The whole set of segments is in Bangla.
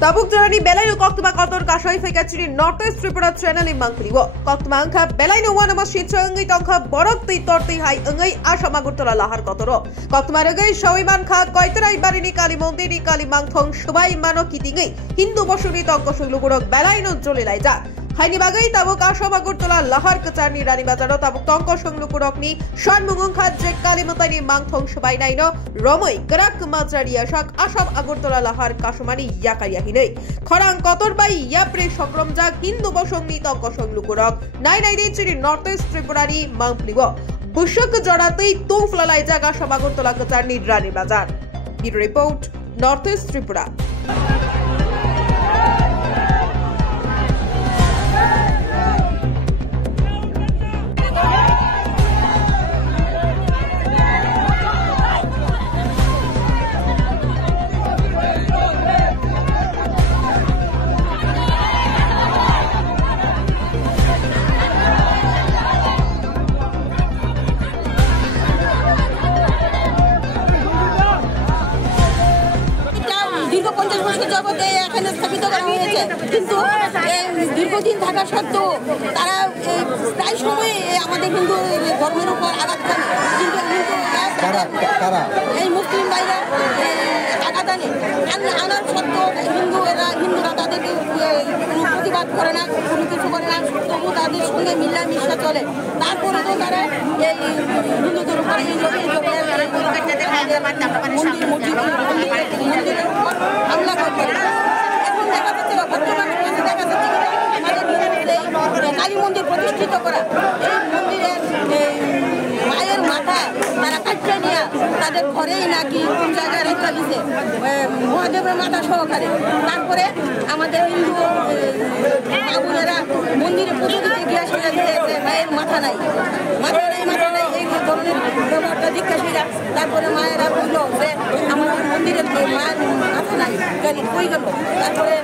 Tabuk Jarani Belaino Koktuma Kotor Kashai Fekachiri Northeast Tripura Channel in Mankriwo. Koktmanka Belaino Wanama Shitrangi Tonka Borokti Torti Hai Ungai Ashamagutala Lahar Kotoro. Koktmaragai Shawimanka Koitara Barini Kalimondini Kalimangtong Shubai Mano Kitingi Hindu Boshuri Tonko Shulugurok Belaino Julilaja. Hainibagai tabuk Ashamagurtala Lahar Katani Rani Bazaro tabuk Tonko Shunglukurokni Shanmungunka Jek Kalimotani Mangtong Shubai Naino Romoi Karak Mazaria Shak Asham Agurtala Lahar Kashumani Yakaya Khorang Kotor by Yapre Shokromjak Hindu Boshongni Tonko Shunglukurok 998 Northeast Tripurari Mangpliwo Bushuk Jorati Tuflalai Jaga Shamagurtala Katani Rani Bazar. The report Northeast Tripura. কিন্তু দীর্ঘদিন থাকা সত্ত্বেও তারা প্রায় সময় আমাদের হিন্দু ধর্মের উপর আঘাত করে এই মুসলিম ভাইরা আঘাত আনার সত্ত্বেও হিন্দুরা তাদেরকে প্রতিবাদ করে না, কোনো কিছু করে না, তবু তাদের সঙ্গে মিলামিশা চলে। তারপরে তো তারা এই হিন্দুদের উপরে মন্দিরের উপর হামলা করে। কালী মন্দির প্রতিষ্ঠিত করা এই মন্দিরের মায়ের মাথা তারা কাটিয়ে নিয়ে তাদের ঘরেই নাকি কোন জায়গায় রেখা দিছে মহাদেবের মাথা সহকারে। তারপরে আমাদের হিন্দু মা বোনেরা মন্দিরে পুজো দিতে গিয়ে সেটা দিয়েছে মায়ের মাথা নাই এই ধরনের ব্যবহারটা জিজ্ঞাসা। তারপরে মায়েরা বলল যে আমাদের মন্দিরে মায়ের মাথা নাই জানি কই গেল। তারপরে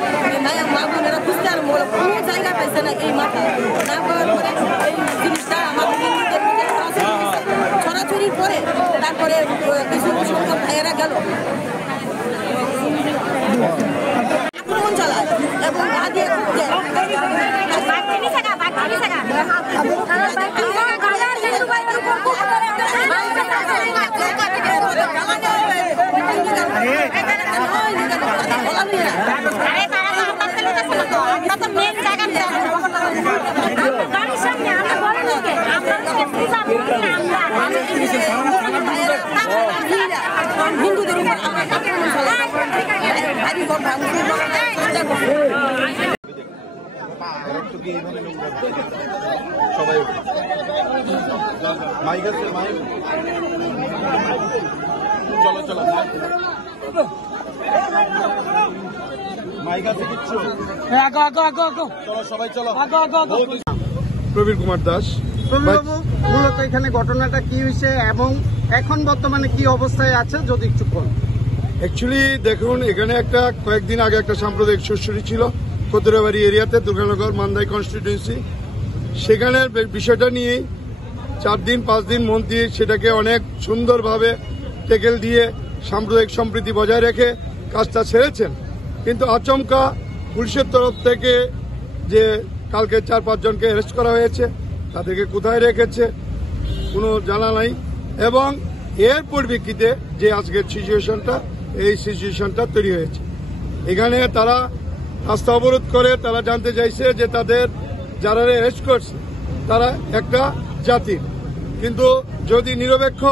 মা বোনেরা বুঝতে আর কোনো জায়গা পাইছে না এই মাথা না পাওয়ার পরে এই জিনিসটা আমাদের হিন্দুদের মধ্যে ছড়াছড়ি করে তারপরে কিছু সংখ্যক ভাইয়েরা গেল আক্রমণ চালায় এবং হিন্দুদের উপর সবাই মাইক আছে চলো চলো মাইক আছে কিচ্ছু চলো সবাই চলো প্রবীর কুমার দাস। মূলত এখানে ঘটনাটা কি হয়েছে এবং এখন বর্তমানে কি অবস্থায় আছে যদি একটু বলুন। অ্যাকচুয়ালি দেখুন, এখানে একটা কয়েকদিন আগে একটা সাম্প্রদায়িক শ্বশুরি ছিল কতুরাবাড়ি এরিয়াতে, দুর্গানগর মান্দাই কনস্টিটিউয়েন্সি। সেখানের বিষয়টা নিয়ে 4 দিন 5 দিন মন্ত্রী সেটাকে অনেক সুন্দরভাবে টেকেল দিয়ে সাম্প্রদায়িক সম্প্রীতি বজায় রেখে কাজটা ছেড়েছেন। কিন্তু আচমকা পুলিশের তরফ থেকে যে কালকে 4-5 জনকে অ্যারেস্ট করা হয়েছে, তাদেরকে কোথায় রেখেছে কোনো জানা নাই। এবং এর পরিপ্রেক্ষিতে যে আজকের সিচুয়েশনটা তৈরি হয়েছে, এখানে তারা রাস্তা অবরোধ করে তারা জানতে চাইছে যে তাদের যারা অ্যারেস্ট করছে তারা একটা জাতির, কিন্তু যদি নিরপেক্ষ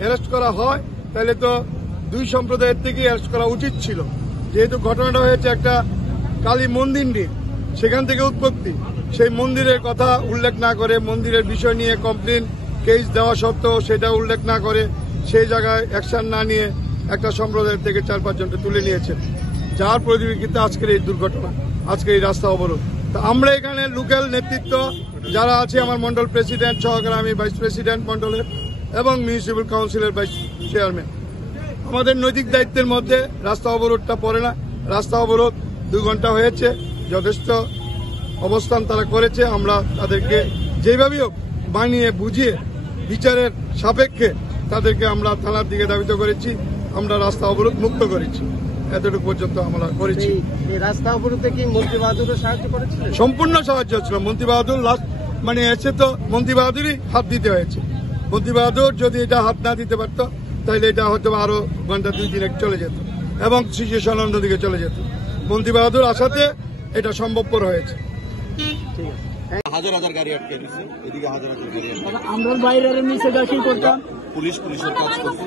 অ্যারেস্ট করা হয় তাহলে তো 2 সম্প্রদায়ের থেকেই অ্যারেস্ট করা উচিত ছিল। যেহেতু ঘটনাটা হয়েছে একটা কালী মন্দির নিয়ে, সেখান থেকে উৎপত্তি, সেই মন্দিরের কথা উল্লেখ না করে, মন্দিরের বিষয় নিয়ে কমপ্লেন কেস দেওয়া সত্ত্বেও সেটা উল্লেখ না করে সেই জায়গায় অ্যাকশন না নিয়ে একটা সম্প্রদায়ের থেকে 4-5 জনকে তুলে নিয়েছে, যার পরিপ্রেক্ষিতে আজকের এই দুর্ঘটনা, আজকের এই রাস্তা অবরোধ। তো আমরা এখানে লোকাল নেতৃত্ব যারা আছে, আমার মন্ডল প্রেসিডেন্ট সহকারে আমি ভাইস প্রেসিডেন্ট মন্ডলের এবং মিউনিসিপ্যাল কাউন্সিলের ভাইস চেয়ারম্যান, আমাদের নৈতিক দায়িত্বের মধ্যে রাস্তা অবরোধটা পড়ে না। রাস্তা অবরোধ 2 ঘন্টা হয়েছে, যথেষ্ট অবস্থান তারা করেছে। আমরা তাদেরকে যেভাবেই হোক বানিয়ে বুঝিয়ে বিচারের সাপেক্ষে তাদেরকে আমরা থানার দিকে ধাবিত করেছি, আমরা রাস্তা অবরোধ মুক্ত করেছি। এতটুকু পর্যন্ত আমরা করেছি। এই রাস্তা অবরোধে কি মন্ত্রী বাহাদুরও সাহায্য করেছিলেন? সম্পূর্ণ সাহায্য ছিল। মন্ত্রী বাহাদুর লাস্ট মানে এসে তো মন্ত্রী বাহাদুরই হাত দিতে হয়েছে। মন্ত্রী বাহাদুর যদি এটা হাত না দিতে পারতো তাহলে এটা হয়তো আরো ঘন্টা 2-3 চলে যেত এবং সিচুয়েশন অন্যদিকে চলে যেত। মন্ত্রী বাহাদুর আসাতে এটা সম্ভবপর হয়েছে। হাজার হাজার গাড়ি আটকে দিচ্ছে, এদিকে হাজার হাজার গাড়ি আটকে। আমরা বাইরের নিচে কি করতাম, পুলিশের কাজ করছে।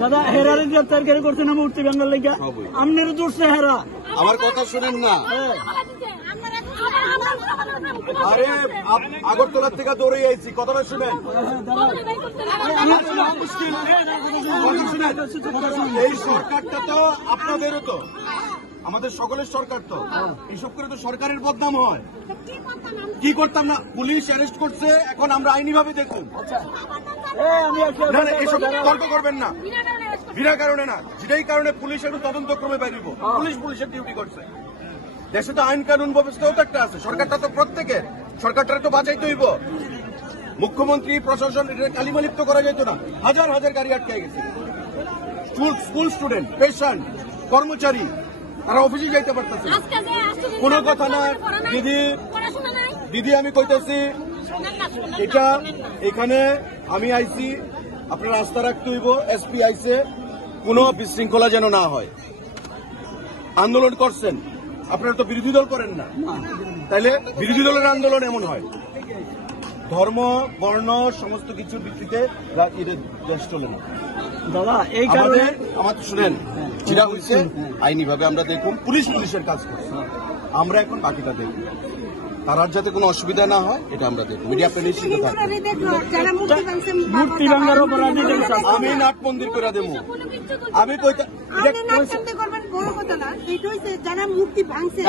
দাদা হেরারে গ্রেপ্তার করে করছেন মূর্তি ভাঙার লেগে, আপনার দোষ না হেরা। আমার কথা শুনেন না, আরে আগরতলার থেকে দৌড়ে আইছি, কথাটা শুনেন। এই সরকারটা তো আপনাদেরও তো, আমাদের সকলের সরকার তো, এইসব করে তো সরকারের বদনাম হয়। কি করতাম না, পুলিশ অ্যারেস্ট করছে, এখন আমরা আইনি ভাবে দেখুন। না না, এইসব তর্ক করবেন না, বিনা কারণে না, যেটাই কারণে পুলিশ একটু তদন্তক্রমে বাইরিব। পুলিশের ডিউটি করছে, দেশে তো আইন কানুন ব্যবস্থাও তো একটা আছে, সরকারটা তো প্রত্যেকের, সরকারটা তো বাঁচাইতে হইব। মুখ্যমন্ত্রী প্রশাসন এটা কালিমালিপ্ত করা যেত না। হাজার হাজার গাড়ি আটকে গেছে, স্কুল স্টুডেন্ট, পেশেন্ট, কর্মচারী, তারা অফিসে যাইতে পারতেছে। কোনো কথা না দিদি, আমি কইতেছি এটা এখানে আমি আইছি, আপনার রাস্তা রাখতে হইব। এসপি আইছে, কোনো বিশৃঙ্খলা যেন না হয়। আন্দোলন করছেন, আপনারা তো বিরোধী দল করেন না, তাইলে বিরোধী দলের আন্দোলন এমন হয়। ধর্ম, বর্ণ, সমস্ত কিছুর ভিত্তিতে দেশ চলে না। দাদা এই কারণে আমাদের শুনেন, যেটা হয়েছে আইনিভাবে আমরা দেখুন, পুলিশের কাজ করছে, আমরা এখন বাকিটা দেখব। তার যাতে কোনো অসুবিধা না হয় এটা আমরা দেখব। মিডিয়া প্রেনিশ্চিত থাকবে। মূর্তি ভাঙার অপরাধী আমি নাট মন্দির করে দেবো, আমি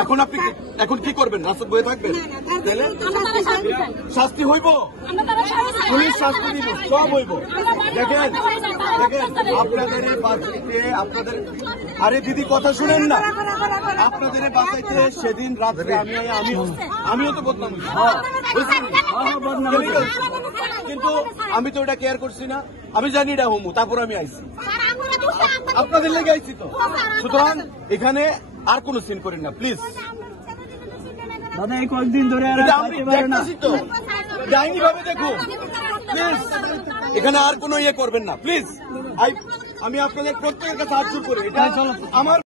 এখন আপনি এখন কি করবেন? রাস্তা বয়ে থাকবেন, তাহলে শাস্তি হইব, পুলিশ শাস্তি দিব, সব হইব। দেখেন আপনাদের বাঁচাইতে, আপনাদের, আরে দিদি কথা শুনেন না, আপনাদের বাঁচাইতে সেদিন রাত্রে আমিও তো বদনাম, কিন্তু আমি তো ওটা কেয়ার করছি না। আমি জানি এটা হোমু, তারপর আমি আইছি, আপনাদের লেগে আইছি তো। সুতরাং এখানে আর কোনো সিন করেন না প্লিজ। দাদা এই কয়েকদিন ধরে দেখতেছি তো, ডাইনি ভাবে দেখুন প্লিজ, এখানে আর কোনো ইয়ে করবেন না প্লিজ। আমি আপনাদের প্রত্যেকের কাছে হাত জোড় করে, এটা আমার